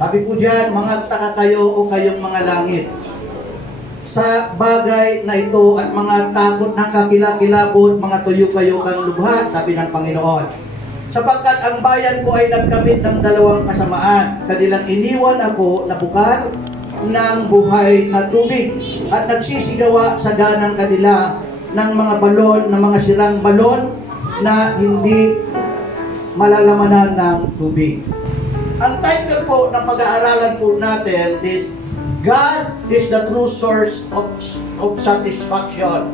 Sabi po diyan, mangagtaka kayo o kayong mga langit sa bagay na ito at mga takot ng kakilakilabot, mga tuyo kayo kang lubha, sabi ng Panginoon. Sapagkat ang bayan ko ay nagkamit ng dalawang kasamaan. Kanilang iniwan ako na bukal ng buhay na tubig at nagsisigawa sa ganang kanila ng mga balon, ng mga sirang balon na hindi malalamanan ng tubig. Ang title po ng pag-aaralan po natin is God is the true source of satisfaction.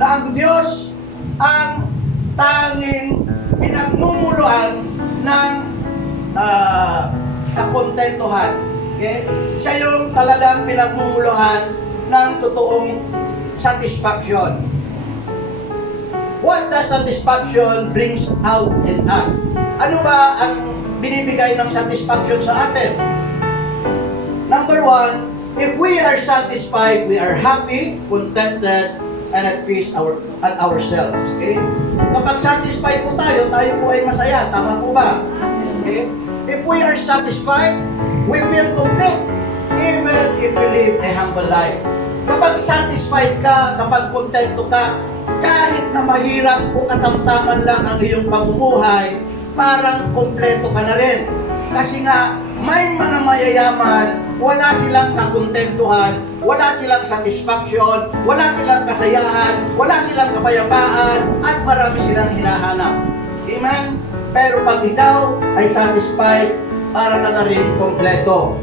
Na ang Diyos ang tanging pinagmumuluan ng kakontentuhan. Okay? Siya yung talagang pinagmumuluhan ng totoong satisfaction. What does satisfaction brings out in us? Ano ba ang binibigay ng satisfaction sa atin? Number one, if we are satisfied, we are happy, contented, and at peace at ourselves. Okay? Kapag satisfied po tayo po ay masaya. Tama po ba? Okay? If we are satisfied, we feel complete, even if we live a humble life. Kapag satisfied ka, kapag kontento ka, kahit na mahirap o katamtaman lang ang iyong pamumuhay, parang kompleto ka na rin. Kasi nga, may mga mayayaman, wala silang kakontentuhan, wala silang satisfaction, wala silang kasayahan, wala silang kapayapaan, at marami silang hinahanap. Amen? Pero pag ikaw ay satisfied, para ka na rin kompleto.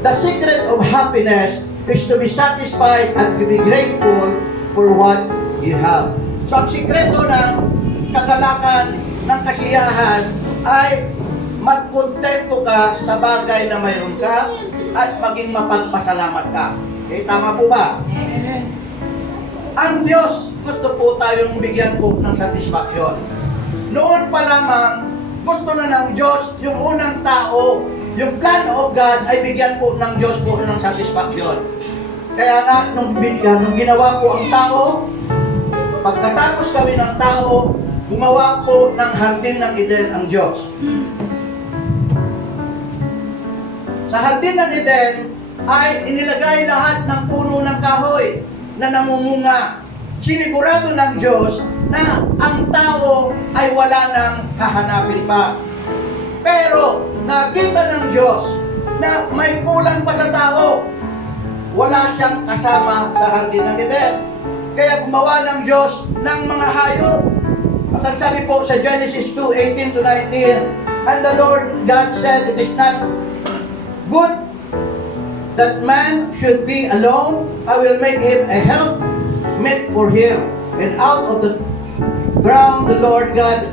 The secret of happiness is to be satisfied and to be grateful for what you have. So ang sikreto ng kagalakan, ng kasiyahan, ay magkontento ka sa bagay na mayroon ka at maging mapagpasalamat ka. Okay, tama po ba? Ang Diyos, gusto po tayong bigyan po ng satisfaction. Noon pa lamang, gusto na ng Diyos, yung unang tao, yung plan of God ay bigyan po ng Diyos po ng satisfaction. Kaya nga, nung ginawa po ang tao, pagkatapos kami ng tao, gumawa po ng hardin ng Eden ang Diyos. Sa hardin ng Eden ay inilagay lahat ng puno ng kahoy na namumunga. Sinigurado ng Diyos na ang tao ay wala nang hahanapin pa. Pero nakita ng Diyos na may kulang pa sa tao. Wala siyang kasama sa hardin ng Eden. Kaya gumawa ng Diyos ng mga hayop. At ang sabi po sa Genesis 2:18-19, and the Lord God said, it is not good that man should be alone. I will make him a help meet for him. And out of the ground the Lord God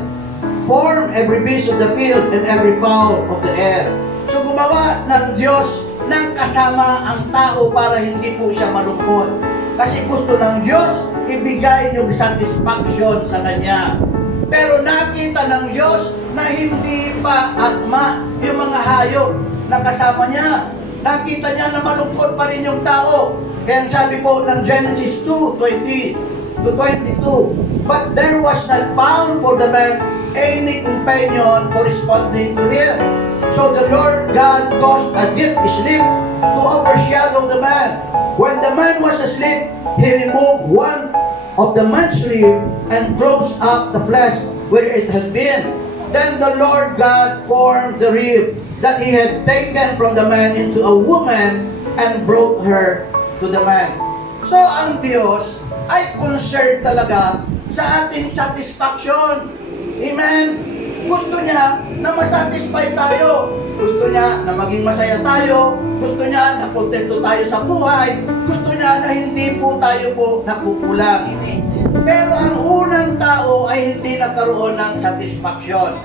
formed every beast of the field and every fowl of the air. So gumawa ng Diyos ng kasama ang tao para hindi po siya malungkot. Kasi gusto ng Diyos ibigay yung satisfaction sa Kanya. Pero nakita ng Diyos na hindi pa akma yung mga hayop na kasama niya. Nakita niya na malungkot pa rin yung tao. Kaya sabi po ng Genesis 2:20-22, but there was not found for the man any companion corresponding to him. So the Lord God caused a deep sleep to overshadow the man. When the man was asleep, he removed one of the man's rib and closed up the flesh where it had been. Then the Lord God formed the rib that he had taken from the man into a woman and brought her to the man. So ang Diyos ay concerned talaga sa ating satisfaction. Amen? Gusto niya na masatisfy tayo. Gusto niya na maging masaya tayo. Gusto niya na kontento tayo sa buhay. Gusto niya na hindi po tayo po nakukulang. Pero ang unang tao ay hindi nagkaroon ng satisfaction.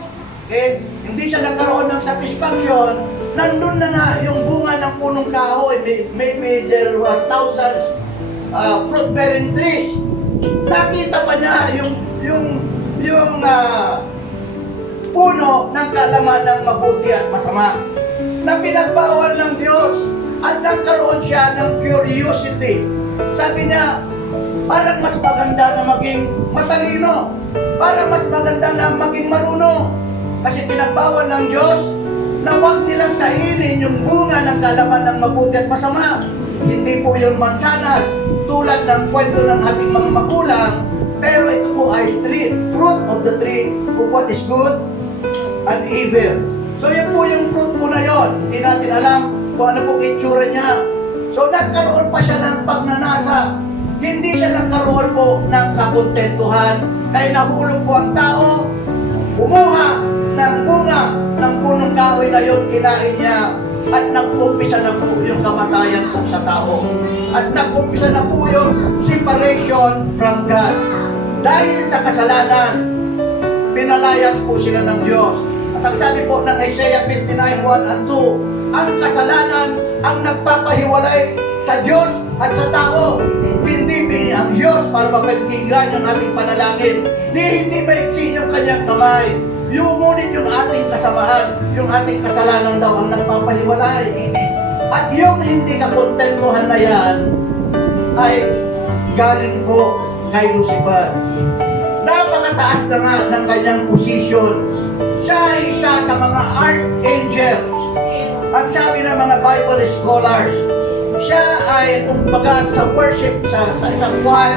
Okay? Hindi siya nagkaroon ng satisfaction. Nandun na nga yung bunga ng punong kahoy. Maybe there were thousands fruit-bearing trees. Nakita pa niya yung puno ng kaalaman ng mabuti at masama na pinagbawal ng Diyos at nagkaroon siya ng curiosity. Sabi niya, parang mas maganda na maging matalino, parang mas maganda na maging marunong. Kasi pinagbawal ng Diyos na huwag nilang kainin yung bunga ng kalaman ng mabuti at masama. Hindi po yung mansanas tulad ng kwento ng ating mga magulang, pero ito po ay fruit of the tree of what is good and evil. So yun po yung fruit po na yun. Hindi natin alam kung ano pong itsura niya. So nagkaroon pa siya ng pagnanasa. Hindi siya nagkaroon po ng kakontentuhan. Kaya nahulog po ang tao, kumuha ng bunga ng punong kahoy na yun, kinain niya, at nag-umpisa na po yung kamatayan po sa tao. At nag-umpisa na po yung separation from God. Dahil sa kasalanan, pinalayas po sila ng Diyos. At ang sabi po ng Isaiah 59:1 and 2, ang kasalanan ang nagpapahiwalay sa Diyos at sa tao. Hindi ang Diyos para mapagkigan yung ating panalangin. Hindi maiksi yung kanyang kamay. Ngunit yung ating kasamahan, yung ating kasalanan daw ang nagpapahiwalay. At yung hindi kakontentuhan na yan ay galing po kay Lucifer. Napakataas na nga ng kanyang posisyon. Siya ay isa sa mga archangels. At sabi ng mga Bible scholars, siya ay kumbaga sa worship, sa isang choir,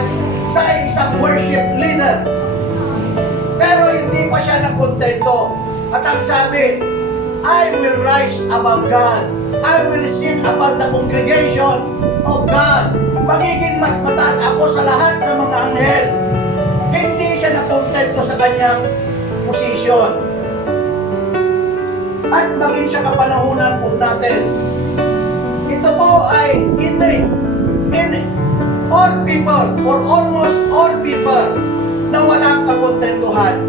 siya ay isang worship leader. Pero hindi pa siya nakontento. At ang sabi, I will rise above God. I will sit above the congregation of God. Magiging mas mataas ako sa lahat ng mga anghel. Hindi siya nakontento sa kanyang posisyon. At maging sa kapanahunan po natin, ito po ay in all people, or almost all people, na walang kakontentuhan.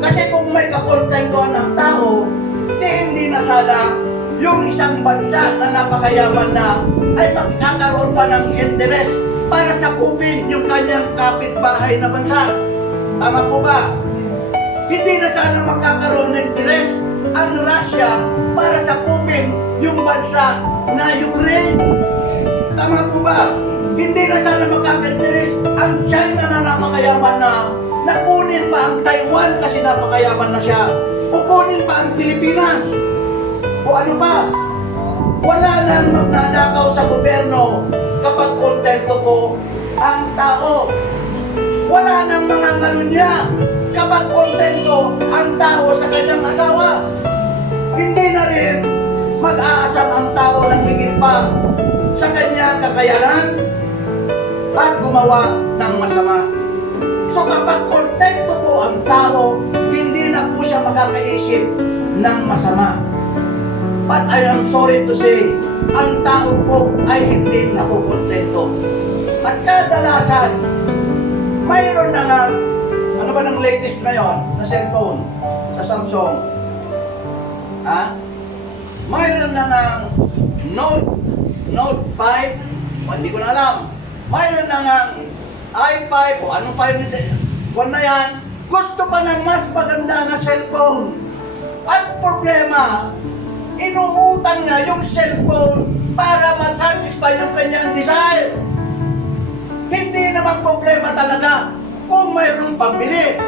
Kasi kung may kakontentuhan ng tao, hindi na sana yung isang bansa na napakayaman na ay magkakaroon pa ng interest para sakupin yung kanyang kapitbahay na bansa. Tama po ba? Hindi na sana magkakaroon ng interest ang Russia para sakupin yung bansa na Ukraine. Tama po ba? Hindi na sana magkaka-interest ang China na napakayaman na nakunin pa ang Taiwan kasi napakayaman na siya. Kukunin pa ang Pilipinas. O ano pa? Wala nang magnanakaw sa gobyerno kapag kontento po ang tao. Wala nang mga ngalunya kapag kontento ang tao sa kanyang asawa. Hindi na rin mag-aasam ang tao ng higit pa sa kanyang kakayanan at gumawa ng masama. So kapag kontento po ang tao, hindi na po siya makakaisip ng masama. But I am sorry to say, ang tao po ay hindi nakukontento. At kadalasan, mayroon na nga, ano ba ng latest ngayon na cellphone sa Samsung? Ha? Mayroon na nga Note 5, hindi ko na alam. Mayroon na nga i5 o anong 5 na yan, gusto pa ng mas maganda na cellphone. At problema, inuutang niya yung cellphone para masatisfy yung kanyang desire. Hindi naman problema talaga kung mayroong pambili.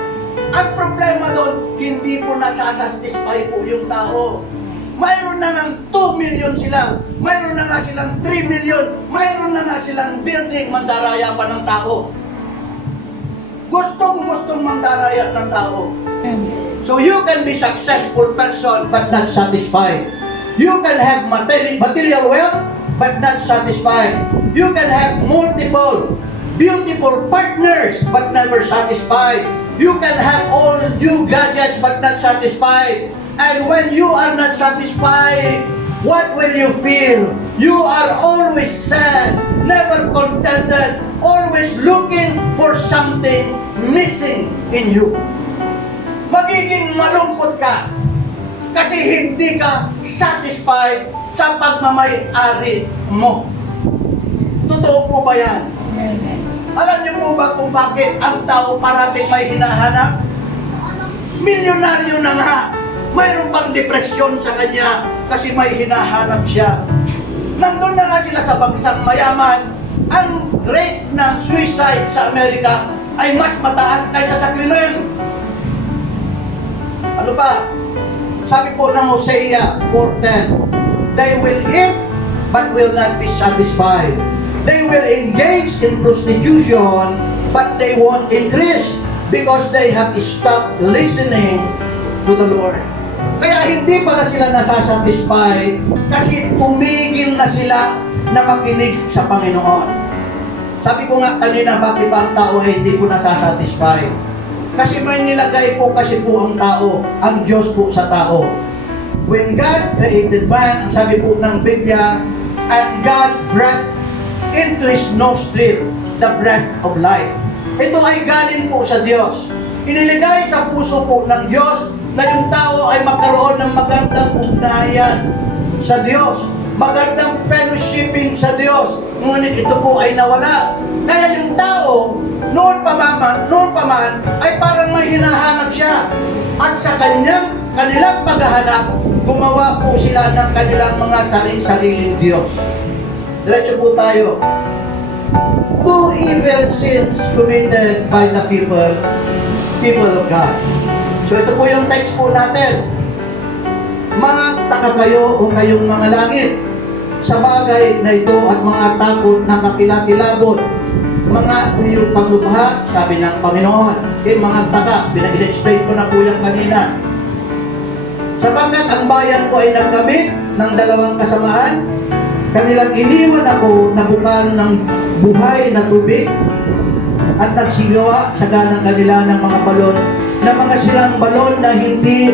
Ang problema doon, hindi po nasasatisfy po yung tao. Mayroon na ng 2 million sila, mayroon na nga silang 3 million, mayroon na nga silang building, mandaraya pa ng tao. Gustong mandaraya ng tao. So you can be successful person but not satisfied. You can have material wealth but not satisfied. You can have multiple beautiful partners but never satisfied. You can have all new gadgets but not satisfied. And when you are not satisfied, what will you feel? You are always sad, never contented, always looking for something missing in you. Magiging malungkot ka kasi hindi ka satisfied sa pagmamay-ari mo. Totoo po ba yan? Alam niyo po ba kung bakit ang tao parating may hinahanap? Milyonaryo na nga. Mayroon pang depresyon sa kanya kasi may hinahanap siya. Nandun na nga sila sa bansang mayaman. Ang rate ng suicide sa Amerika ay mas mataas kaysa sa krimen. Ano pa? sabi po ng Hosea 4:10, they will eat but will not be satisfied. They will engage in prostitution but they won't increase because they have stopped listening to the Lord. Kaya hindi pala sila nasasatisfy kasi tumigil na sila na makinig sa Panginoon. Sabi ko nga kanina, bakit ba ang tao ay hindi po nasasatisfy? Kasi may nilagay po kasi po ang tao, ang Diyos po sa tao. When God created man, ang sabi po ng Biblia, and God breathed into his nostril the breath of life. Ito ay galing po sa Diyos. Iniligay sa puso po ng Diyos na yung tao ay magkaroon ng magandang ugnayan sa Diyos, magandang fellowshipping sa Diyos. Ngunit ito po ay nawala. Kaya yung tao, noon pa man, ay parang may hinahanap siya. At sa kanilang paghahanap, gumawa po sila ng kanilang mga sariling Diyos. Diretso po tayo. Two evil sins committed by the people of God. So ito po yung text po natin. Magtaka kayo o kayong mga langit sa bagay na ito at mga takot na kakilakilabot, mga uyong panglubha, sabi ng Panginoon. Mga taka, pinag-explain ko na po yan kanina. Sapagkat ang bayan ko ay nagkamit ng dalawang kasamaan, kanilang iniwan ako na bukal ng buhay na tubig at nagsigawa sa ganang kanila ng mga balon, na mga silang balon na hindi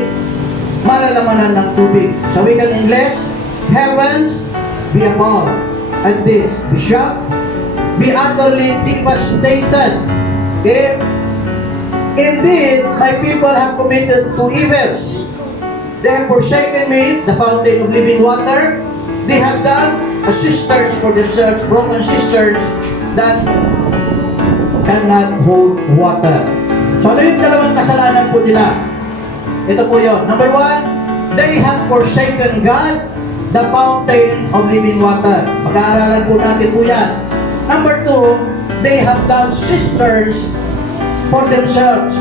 malalamanan ng tubig. Sa wikang Ingles, heavens be above, and this be shocked, be utterly devastated. Okay? Indeed, my people have committed two evils. They have forsaken me, the fountain of living water. They have done a cisterns for themselves, broken cisterns that cannot hold water. So ano yung dalawang kasalanan po nila? Ito po yun. Number one, they have forsaken God, the fountain of living water. Pag-aaralan po natin po yan. Number two, they have done cisterns for themselves,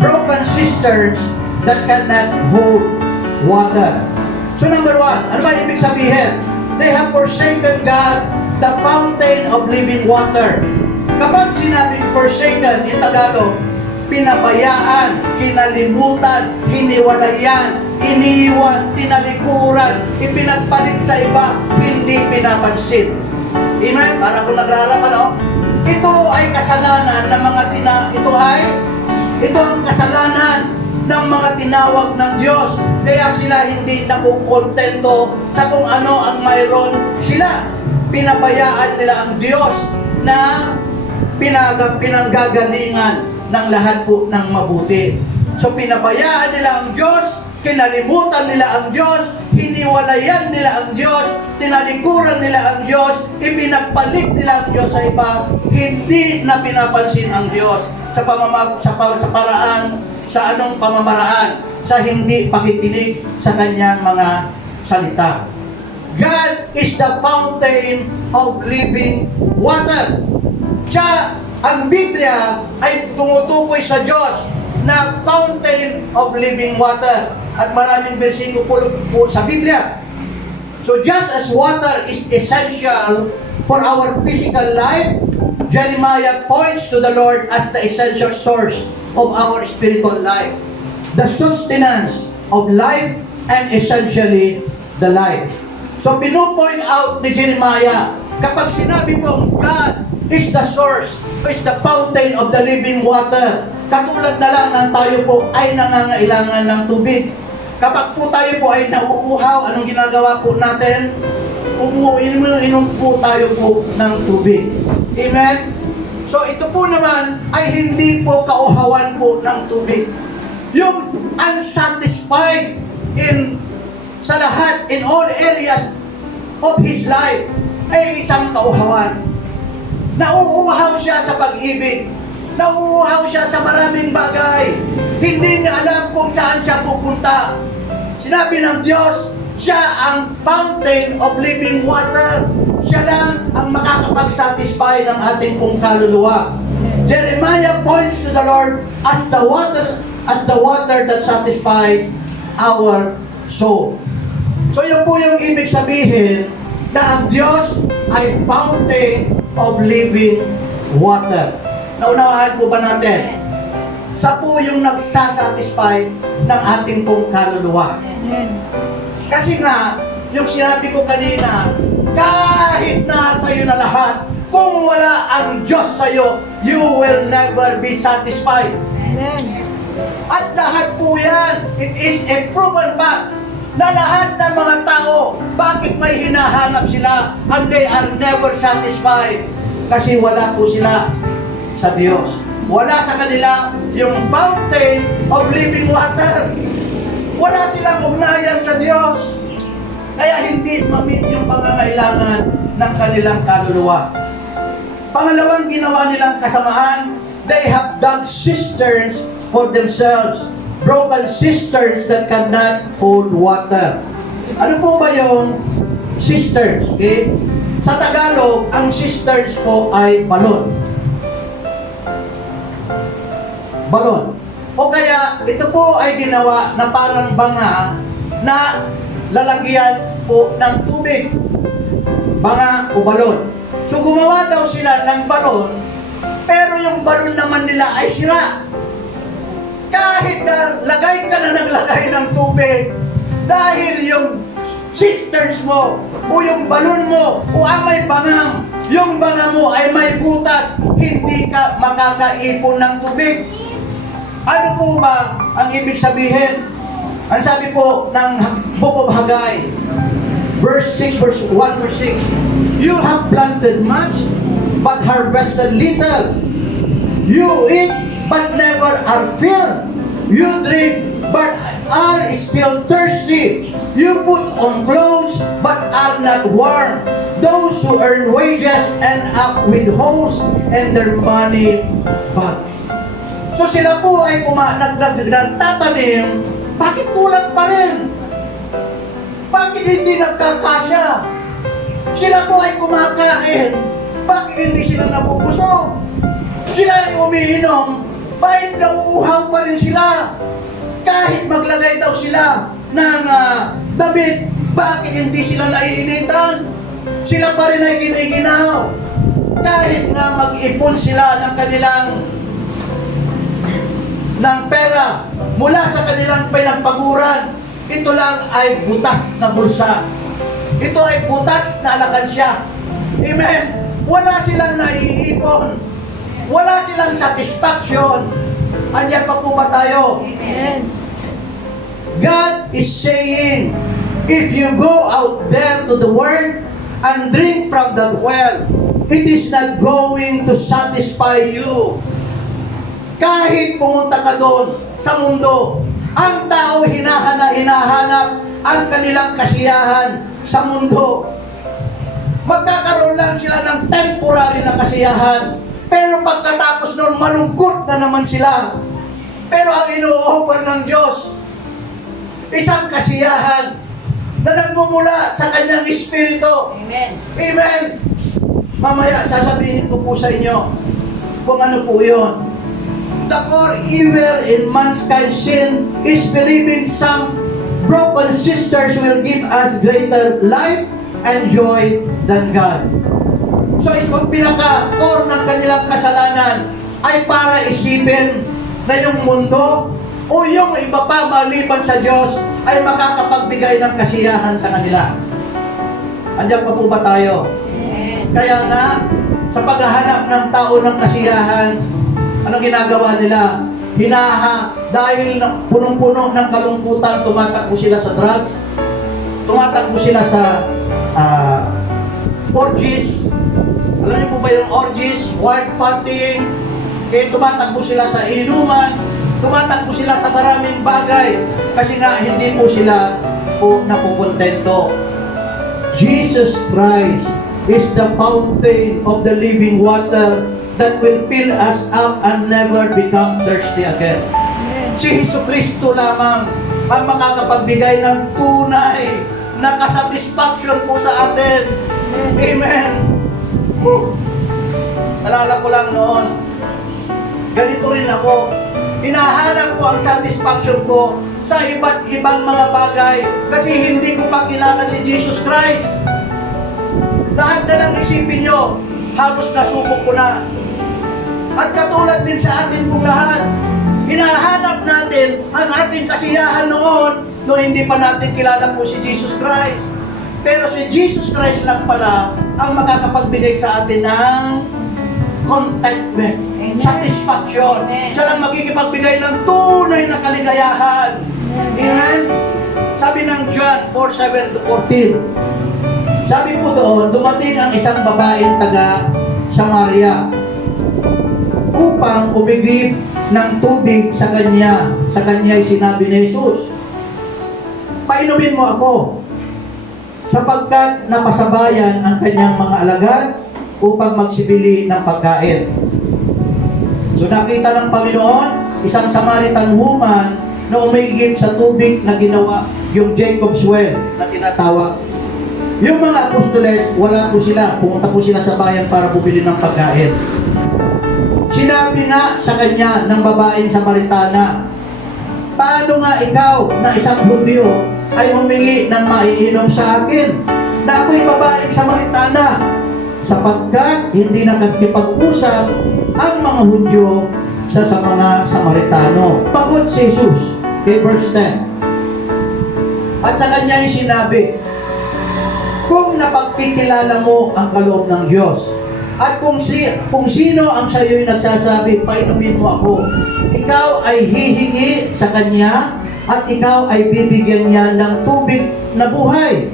broken cisterns that cannot hold water. So number one, ano ba ibig sabihin? They have forsaken God, the fountain of living water. Kapag sinabing forsaken in Tagalog, pinabayaan, kinalimutan, hiniwalayan, iniwan, tinalikuran, ipinagpalit sa iba, hindi pinapansin. Amen? Para kung nagrarap, ano? Ito ay kasalanan ng mga ito ang kasalanan ng mga tinawag ng Diyos. Kaya sila hindi nakukontento sa kung ano ang mayroon sila. Pinabayaan nila ang Diyos na pinanggagalingan ng lahat po ng mabuti. So pinabayaan nila ang Diyos, kinalimutan nila ang Diyos, hiniwalayan nila ang Diyos, tinalikuran nila ang Diyos, ipinagpalit nila ang Diyos sa iba, hindi na pinapansin ang Diyos sa paraan, sa anong pamamaraan, sa hindi pakikinig sa kanyang mga salita. God is the fountain of living water. Siya, ang Biblia ay tumutukoy sa Diyos na fountain of living water. At maraming bersikulo po sa Biblia. So just as water is essential for our physical life, Jeremiah points to the Lord as the essential source of our spiritual life, the sustenance of life, and essentially the life. So pinupoint out ni Jeremiah, kapag sinabi pong God is the source, is the fountain of the living water, katulad na lang ng tayo po ay nangangailangan ng tubig. Kapag po tayo po ay nauuhaw, anong ginagawa po natin? Inom po tayo po ng tubig. Amen? So ito po naman ay hindi po kauhawan po ng tubig. Yung unsatisfied sa lahat, in all areas of his life, ay isang kauhawan. Nauuhaw siya sa pag-ibig. Nauuhaw siya sa maraming bagay. Hindi niya alam kung saan siya pupunta. Sinabi ng Diyos, siya ang fountain of living water. Siya lang ang makakapag-satisfy ng ating pong kaluluwa. Jeremiah points to the Lord as the water that satisfies, our soul. So yun po yung ibig sabihin na ang Diyos ay fountain of living water. Naunawahan po ba natin? Sa po yung nagsasatisfy ng ating pong kaluluwa. Kasi nga, yung sinabi ko kanina, kahit nasa iyo na lahat, kung wala ang Diyos sa iyo, you will never be satisfied. At lahat po yan, it is a proven fact na lahat ng mga tao, bakit may hinahanap sila and they are never satisfied? Kasi wala po sila sa Diyos. Wala sa kanila yung fountain of living water. Wala silang ugnayan sa Diyos. Kaya hindi ma-meet yung pangangailangan ng kanilang kaluluwa. Pangalawang ginawa nilang kasamaan, they have dug cisterns for themselves. Broken cisterns that cannot hold water. Ano po ba yung cisterns? Okay? Sa Tagalog, ang cisterns po ay balon. Balon. O kaya, ito po ay ginawa na parang banga na lalagyan po ng tubig. Banga o balon. So gumawa daw sila ng balon, pero yung balon naman nila ay sira. Kahit na lagay ka na naglagay ng tubig, dahil yung cisterns mo, o yung balon mo, o may bangam, yung banga mo ay may butas, hindi ka makakaipon ng tubig. Ano po ba ang ibig sabihin? Ang sabi po ng Book of Haggai, verse 1 verse 6, you have planted much, but harvested little. You eat, but never are filled. You drink, but are still thirsty. You put on clothes, but are not warm. Those who earn wages end up with holes in their money bags. So sila po ay nagtatanim, bakit kulang pa rin? Bakit hindi nagkakasya? Sila po ay kumakain, bakit hindi sila nabubusog? Sila ay umiinom, bakit nauuhaw pa rin sila? Kahit maglagay daw sila ng damit, bakit hindi sila naiinitan? Sila pa rin ay giniginaw. Kahit na mag-ipon sila ng kanilang ng pera mula sa kanilang pinagpaguran, ito lang ay butas na bulsa. Ito ay butas na alakansya. Amen? Wala silang naiipon. Wala silang satisfaction. Andiyan pa po ba tayo? Amen. God is saying, if you go out there to the world and drink from that well, it is not going to satisfy you. Kahit pumunta ka doon sa mundo, ang tao hinahanap ang kanilang kasiyahan sa mundo. Magkakaroon lang sila ng temporary na kasiyahan, pero pagkatapos noon, malungkot na naman sila. Pero ang ino-offer ng Diyos, isang kasiyahan na nagmumula sa kanyang espiritu. Amen. Amen. Mamaya, sasabihin ko po sa inyo kung ano po yun. The core evil in mankind's sin is believing some broken sisters will give us greater life and joy than God. So, yung pinaka-core ng kanilang kasalanan ay para isipin na yung mundo o yung iba pa maliban sa Diyos ay makakapagbigay ng kasiyahan sa kanila. Andiyan pa po ba tayo? Kaya nga, sa paghahanap ng tao ng kasiyahan, ano ginagawa nila? Dahil punong-puno ng kalungkutan, tumatakbo sila sa drugs, tumatakbo sila sa orgies. Alam niyo po ba yung orgies? Wild partying. Tumatakbo sila sa inuman, tumatakbo sila sa maraming bagay kasi nga hindi po sila po nakukontento. Jesus Christ is the fountain of the living water that will fill us up and never become thirsty again. Si Jesucristo lamang ang makakapagbigay ng tunay na kasatisfaction po sa atin. Amen. Alala ko lang noon, ganito rin ako. Hinahanap ko ang satisfaction ko sa iba't ibang mga bagay kasi hindi ko pa kilala si Jesus Christ. Lahat na lang isipin nyo, halos nasubok ko na. At katulad din sa atin pong lahat, hinahanap natin ang ating kasiyahan noon hindi pa natin kilala po si Jesus Christ. Pero si Jesus Christ lang pala ang makakapagbigay sa atin ng contentment, satisfaction. Siya lang magkikipagbigay ng tunay na kaligayahan. Amen? Sabi ng John 4:7-14, sabi po doon, dumating ang isang babaeng taga Samaria upang umigib ng tubig sa kanya. Sa kanya'y sinabi ni Jesus, painumin mo ako, sapagkat napasabayan ang kanyang mga alagad upang magsibili ng pagkain. So nakita ng Panginoon, isang Samaritan woman na umigib sa tubig na ginawa yung Jacob's Well na tinatawag. Yung mga apostoles, wala po sila. Pumunta po sila sa bayan para bumili ng pagkain. Sinabi nga sa kanya ng babaeng Samaritana, paano nga ikaw na isang Hudyo ay humingi ng maiinom sa akin na ako'y babaeng Samaritana, sapagkat hindi nakakipag-usap ang mga Hudyo sa mga Samaritano. Pagod si Jesus kay verse 10. At sa kanya ay sinabi, kung napagkikilala mo ang kaloob ng Diyos, at kung sino ang sa iyo'y nagsasabi, painumin mo ako, ikaw ay hihingi sa kanya at ikaw ay bibigyan niya ng tubig na buhay.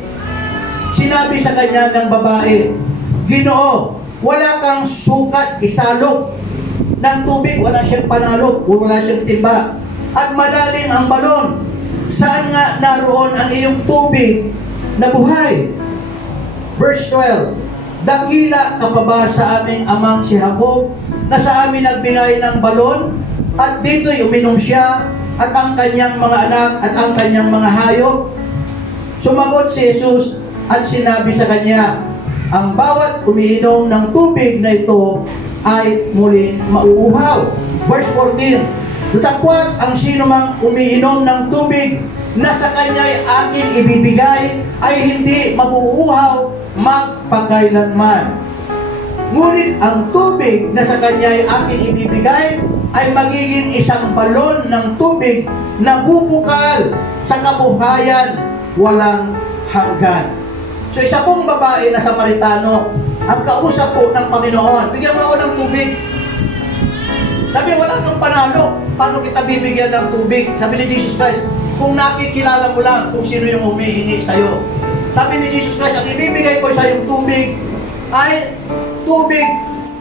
Sinabi sa kanya ng babae, Ginoo, wala kang sukat isalok ng tubig, wala siyang panalok, wala siyang timba, at malalim ang balon. Saan nga naroon ang iyong tubig na buhay? Verse 12, dakila ka pa ba sa aming amang si Jacob na sa amin nagbigay ng balon at dito'y uminom siya at ang kanyang mga anak at ang kanyang mga hayop? Sumagot si Jesus at sinabi sa kanya, ang bawat umiinom ng tubig na ito ay muling mauuhaw. Verse 14, datapwat ang sino mang umiinom ng tubig na sa kanya'y aking ibibigay ay hindi mabuuhaw magpakailanman. Ngunit ang tubig na sa kanya'y aking ibibigay ay magiging isang balon ng tubig na bubukal sa kabuhayan walang hanggan. So isa pong babae na Samaritano ang kausap po ng Panginoon, bigyan mo ako ng tubig. Sabi, wala kang panalo, paano kita bibigyan ng tubig? Sabi ni Jesus Christ, kung nakikilala mo lang kung sino yung humihingi sa'yo. Sabi ni Jesus Christ, ang ibibigay ko sa yung tubig ay tubig,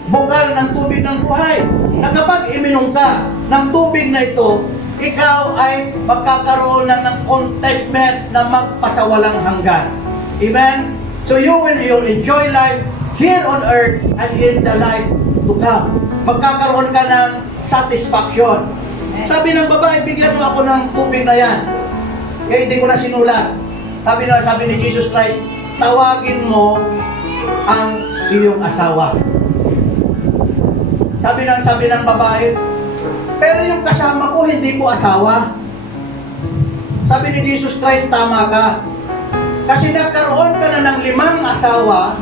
bukal ng tubig ng buhay. Na kapag iminom ka ng tubig na ito, ikaw ay magkakaroon ng contentment na magpasawalang hanggan. Amen? So you will enjoy life here on earth and in the life to come. Magkakaroon ka ng satisfaction. Sabi ng babae, bigyan mo ako ng tubig na yan. Kaya hindi ko na sinulat. Sabi ni Jesus Christ, tawagin mo ang iyong asawa. Sabi ng babae, pero yung kasama ko, hindi ko asawa. Sabi ni Jesus Christ, tama ka. Kasi nagkaroon ka na ng 5 asawa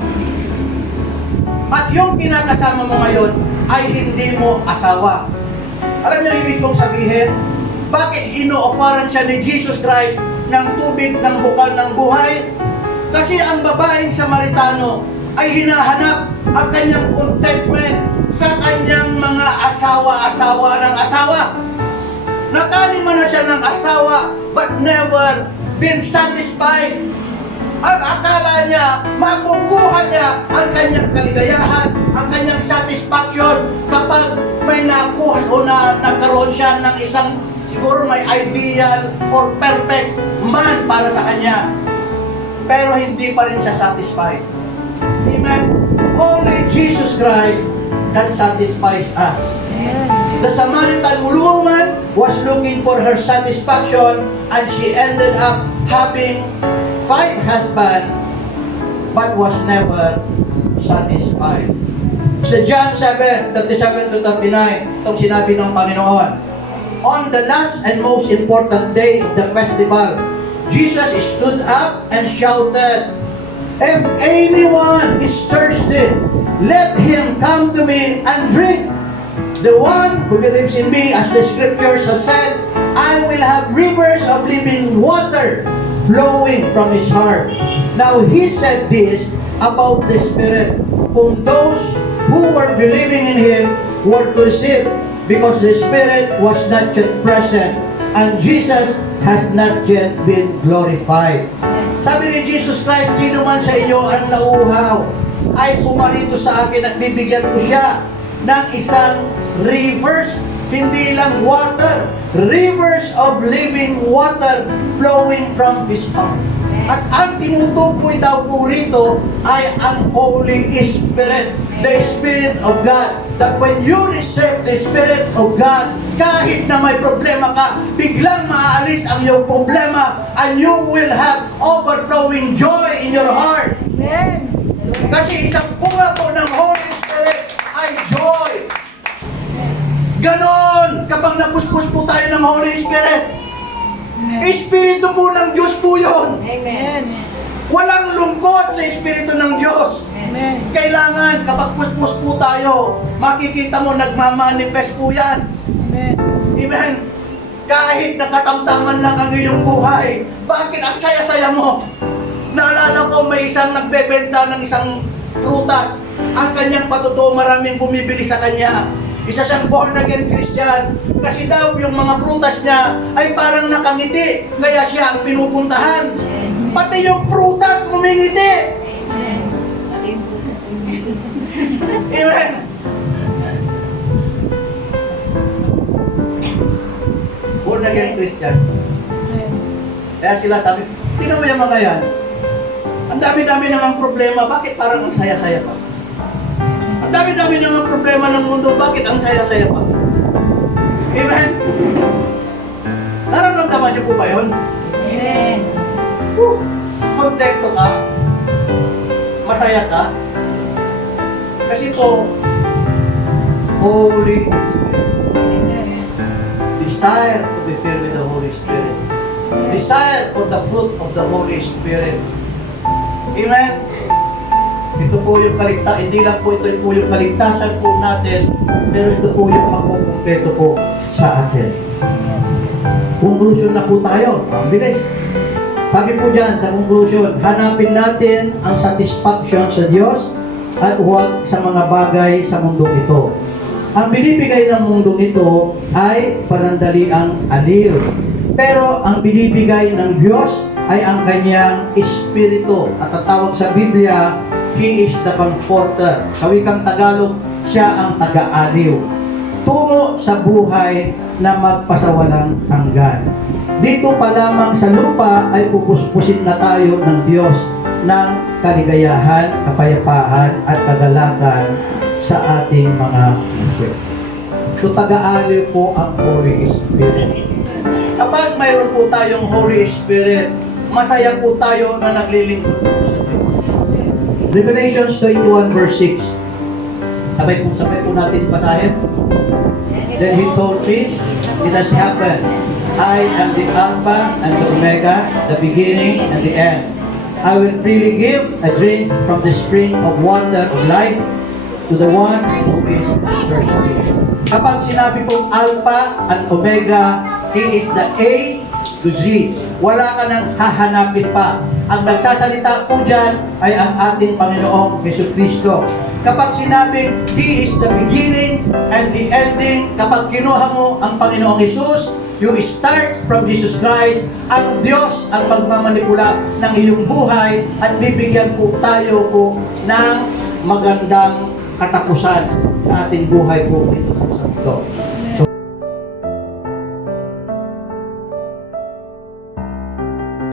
at yung kinakasama mo ngayon ay hindi mo asawa. Alam niyo ibig kong sabihin? Bakit ino-offeran siya ni Jesus Christ ng tubig ng bukal ng buhay? Kasi ang babaeng Samaritano ay hinahanap ang kanyang contentment sa kanyang mga asawa-asawa ng asawa. Nakalima na siya ng asawa but never been satisfied. Ang akala niya, makukuha niya ang kanyang kaligayahan, ang kanyang satisfaction kapag may nakuha o nagkaroon siya ng isang siguro may ideal or perfect man para sa kanya. Pero hindi pa rin siya satisfied. Amen? Only Jesus Christ can satisfy us. The Samaritan woman was looking for her satisfaction and she ended up having 5 husbands but was never satisfied. Sa John 7:37-39, itong sinabi ng Panginoon, on the last and most important day of the festival, Jesus stood up and shouted, "If anyone is thirsty, let him come to me and drink. The one who believes in me, as the scriptures have said, I will have rivers of living water flowing from his heart." Now he said this about the Spirit, whom those who were believing in him were to receive, because the Spirit was not yet present and Jesus has not yet been glorified. Sabi ni Jesus Christ, sino man sa inyo ang nauuhaw ay pumarito sa akin at bibigyan ko siya ng isang rivers, hindi lang water, rivers of living water flowing from his heart. At ang tinutukoy daw po rito ay ang Holy Spirit, the Spirit of God. That when you receive the Spirit of God, kahit na may problema ka, biglang maaalis ang iyong problema and you will have overflowing joy in your heart. Amen. Kasi isang bunga po ng Holy Spirit ay joy. Ganon, kapag napuspos po tayo ng Holy Spirit, Espiritu po ng Diyos po yun. Amen. Walang lungkot sa Espiritu ng Diyos. Amen. Kailangan, kapag puspos po tayo, makikita mo, nagmamanifest po yan. Amen. Amen. Kahit nakatamtaman lang ang iyong buhay, bakit ang saya-saya mo? Naalala ko, may isang nagbebenta ng isang prutas. Ang kanyang patuto, maraming bumibili sa kanya. Isa siyang born-again Christian. Kasi daw yung mga prutas niya ay parang nakangiti. Kaya siya ang pinupuntahan. Pati yung prutas umingiti. Amen. Born-again Christian. Kaya sila sabi, tingnan mo yung mga yan. Ang dami-dami nang problema. Bakit parang ang saya-saya pa? Ang dami-dami nang problema ng mundo. Bakit ang saya-saya pa? Amen? Nararamdaman niyo po ba yun? Amen. Kontento ka? Masaya ka? Kasi po, Holy Spirit. Desire to be filled with the Holy Spirit. Desire for the fruit of the Holy Spirit. Amen? Ito po yung kaligtasan, hindi lang po ito po yung kaligtasan po natin, pero ito po yung makukumpleto po sa atin. Conclusion na po tayo. Ang bilis. Sabi po dyan sa conclusion, hanapin natin ang satisfaction sa Diyos at huwag sa mga bagay sa mundong ito. Ang binibigay ng mundong ito ay panandaliang aliw. Pero ang binibigay ng Diyos ay ang kanyang Espiritu. At ang tawag sa Biblia, He is the Comforter. Sa wikang Tagalog, siya ang taga-aliw. Tungo sa buhay na magpasawalang hanggan. Dito pa lamang sa lupa ay pupuspusin na tayo ng Diyos ng kaligayahan, kapayapaan at kagalakan sa ating mga puso. So taga-aliw po ang Holy Spirit. Kapag mayroon po tayong Holy Spirit, masaya po tayo na naglilingkod po sa Diyos. Revelations 21 verse 6. Sabay po natin basahin. Then he told me, it has happened. I am the Alpha and the Omega, the beginning and the end. I will freely give a drink from the spring of water of life to the one who is thirsty. Kapag sinabi pong Alpha and Omega, He is the A to Z. Wala ka nang hahanapin pa. Ang nagsasalita po dyan ay ang ating Panginoong Jesucristo. Kapag sinabing He is the beginning and the ending, kapag kinuha mo ang Panginoong Jesus, you start from Jesus Christ, ang Diyos ang magmamanipula ng iyong buhay at bibigyan po tayo po ng magandang katapusan sa ating buhay po dito sa mundo.